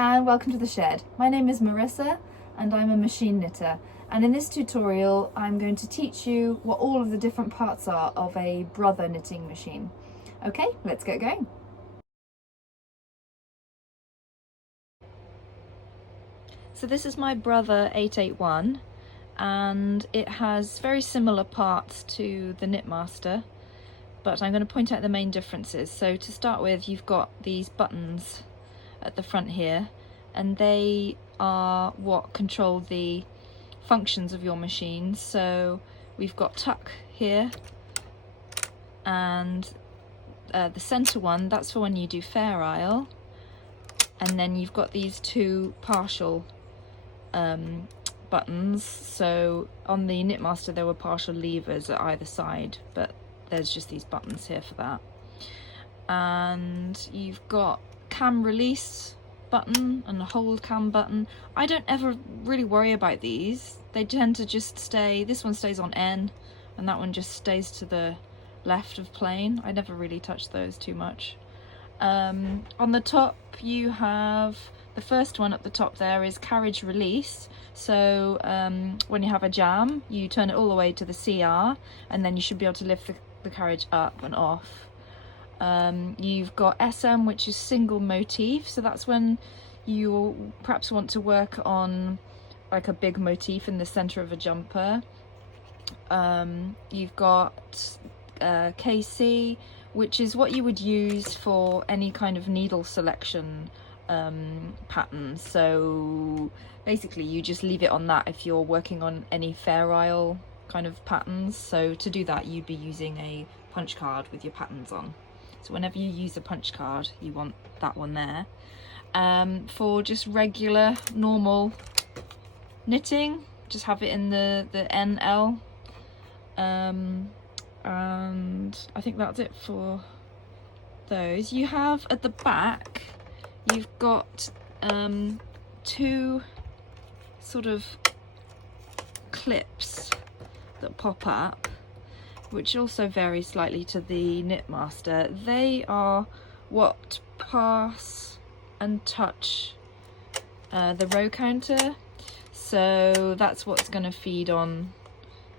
and welcome to the shed. My name is Marissa and I'm a machine knitter, and in this tutorial I'm going to teach you what all of the different parts are of a brother knitting machine. Okay, let's get going. So this is my brother 881 and it has very similar parts to the Knitmaster, but I'm going to point out the main differences. So to start with, you've got these buttons at the front here, and they are what control the functions of your machine. So we've got tuck here, and the center one, that's for when you do Fair Isle, and then you've got these two partial buttons. So on the Knitmaster there were partial levers at either side, but there's just these buttons here for that. And you've got cam release button and a hold cam button. I don't ever really worry about these. They tend to just stay, this one stays on N and that one just stays to the left of plane. I never really touch those too much. On the top you have, the first one at the top there is carriage release. So when you have a jam, you turn it all the way to the CR and then you should be able to lift the carriage up and off. You've got SM, which is single motif, so that's when you perhaps want to work on like a big motif in the center of a jumper. You've got KC, which is what you would use for any kind of needle selection patterns. So basically you just leave it on that if you're working on any Fair Isle kind of patterns. So to do that you'd be using a punch card with your patterns on. So whenever you use a punch card, you want that one there. For just regular, normal knitting, just have it in the NL. And I think that's it for those. You have at the back, you've got two sort of clips that pop up, which also vary slightly to the Knitmaster. They are what pass and touch the row counter. So that's what's going to feed on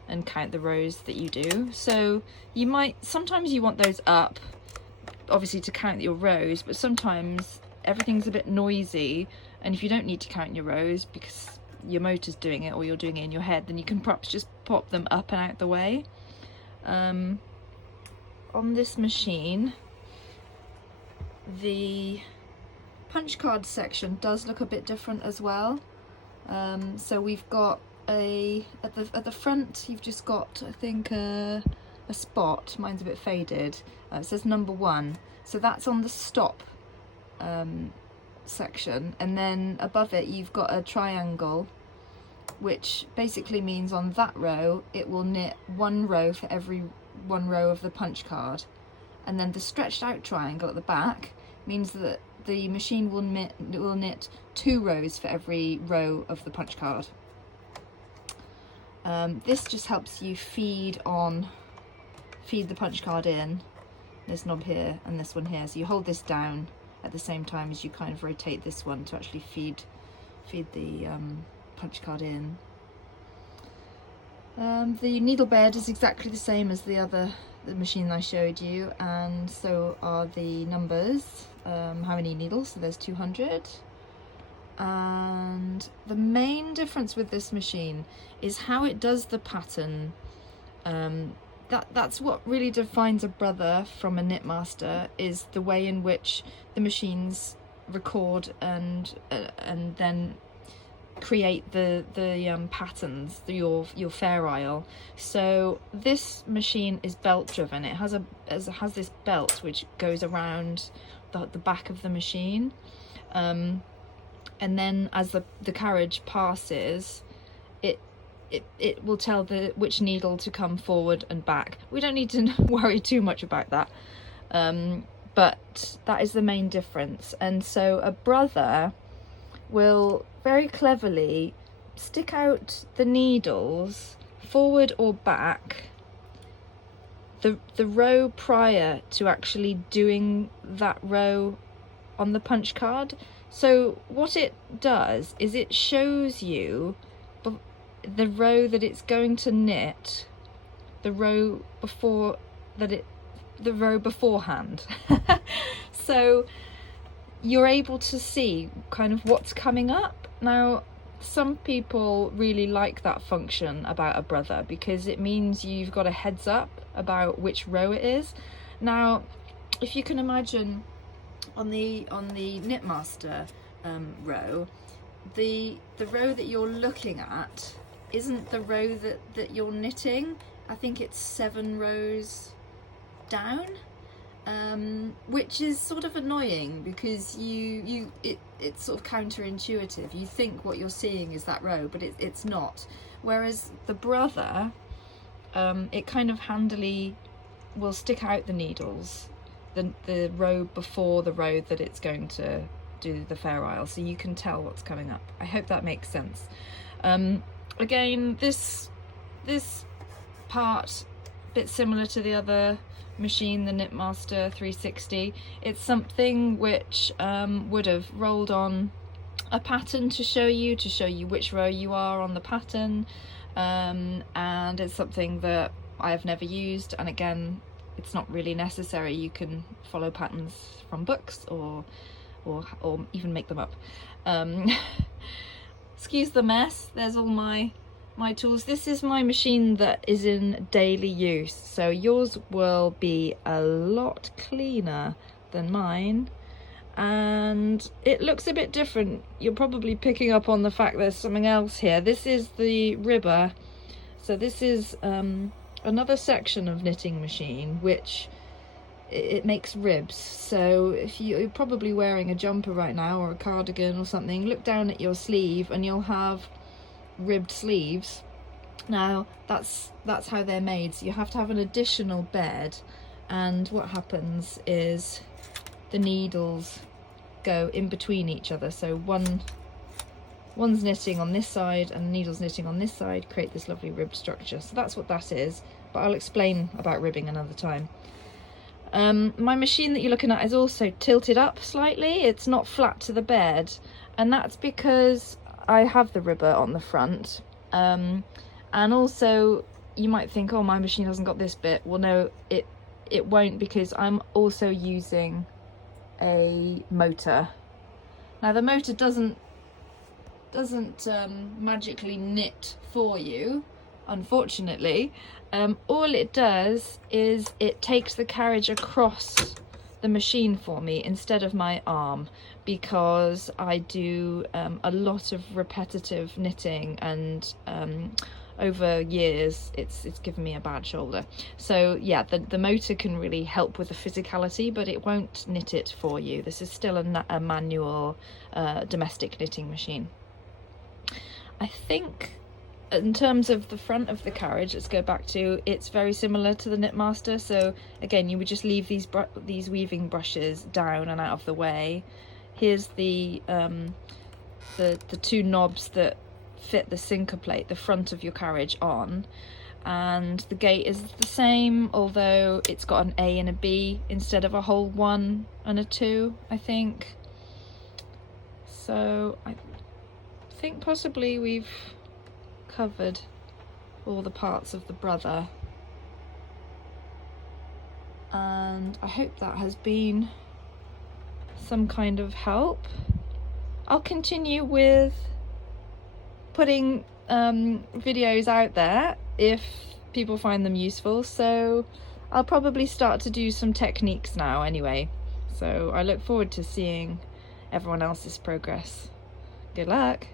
and count the rows that you do. So you might, sometimes you want those up, obviously to count your rows, but sometimes everything's a bit noisy, and if you don't need to count your rows because your motor's doing it or you're doing it in your head, then you can perhaps just pop them up and out the way. On this machine, the punch card section does look a bit different as well. So we've got at the front you've just got, I think, a spot. Mine's a bit faded. It says number 1, so that's on the stop section, and then above it you've got a triangle, which basically means on that row it will knit one row for every one row of the punch card, and then the stretched out triangle at the back means that the machine will knit 2 rows for every row of the punch card. This just helps you feed the punch card in, this knob here and this one here, so you hold this down at the same time as you kind of rotate this one to actually feed the punch card in. The needle bed is exactly the same as the machine I showed you, and so are the numbers, how many needles, so there's 200. And the main difference with this machine is how it does the pattern. That's what really defines a brother from a Knitmaster, is the way in which the machines record and then create the patterns, your Fair Isle. So this machine is belt driven. It has this belt which goes around the back of the machine, and then as the carriage passes, it will tell which needle to come forward and back. We don't need to worry too much about that, but that is the main difference. And so a brother will very cleverly stick out the needles forward or back the row prior to actually doing that row on the punch card. So what it does is it shows you the row that it's going to knit, the row before the row beforehand. So you're able to see kind of what's coming up. Now, some people really like that function about a brother because it means you've got a heads up about which row it is. Now, if you can imagine on the Knitmaster row, the row that you're looking at isn't the row that you're knitting. I think it's 7 rows down, which is sort of annoying because it's sort of counterintuitive. You think what you're seeing is that row, but it's not. Whereas the brother, it kind of handily will stick out the needles, the row before the row that it's going to do the Fair Isle, so you can tell what's coming up. I hope that makes sense. Again, this part, a bit similar to the other machine, the Knitmaster 360. It's something which would have rolled on a pattern to show you which row you are on the pattern, and it's something that I have never used, and again, it's not really necessary. You can follow patterns from books or even make them up. Excuse the mess, there's all my tools. This is my machine that is in daily use, so yours will be a lot cleaner than mine, and it looks a bit different. You're probably picking up on the fact there's something else here. This is the ribber, so this is another section of knitting machine which it makes ribs. So if you're probably wearing a jumper right now or a cardigan or something, look down at your sleeve and you'll have ribbed sleeves. Now that's how they're made, so you have to have an additional bed, and what happens is the needles go in between each other, so one's knitting on this side and the needle's knitting on this side, create this lovely ribbed structure. So that's what that is, but I'll explain about ribbing another time. My machine that you're looking at is also tilted up slightly. It's not flat to the bed, and that's because I have the ribber on the front, and also you might think, oh, my machine hasn't got this bit. Well, no, it won't, because I'm also using a motor. Now the motor doesn't magically knit for you, unfortunately. All it does is it takes the carriage across the machine for me instead of my arm, because I do a lot of repetitive knitting, and over years it's given me a bad shoulder. So yeah, the motor can really help with the physicality, but it won't knit it for you. This is still a manual domestic knitting machine. I think in terms of the front of the carriage, let's go back to, it's very similar to the Knitmaster. So again, you would just leave these weaving brushes down and out of the way. Here's the 2 knobs that fit the sinker plate, the front of your carriage on, and the gate is the same, although it's got an A and a B instead of a whole 1 and a 2, I think. So I think possibly we've covered all the parts of the brother, and I hope that has been some kind of help. I'll continue with putting videos out there if people find them useful, so I'll probably start to do some techniques now anyway, so I look forward to seeing everyone else's progress. Good luck!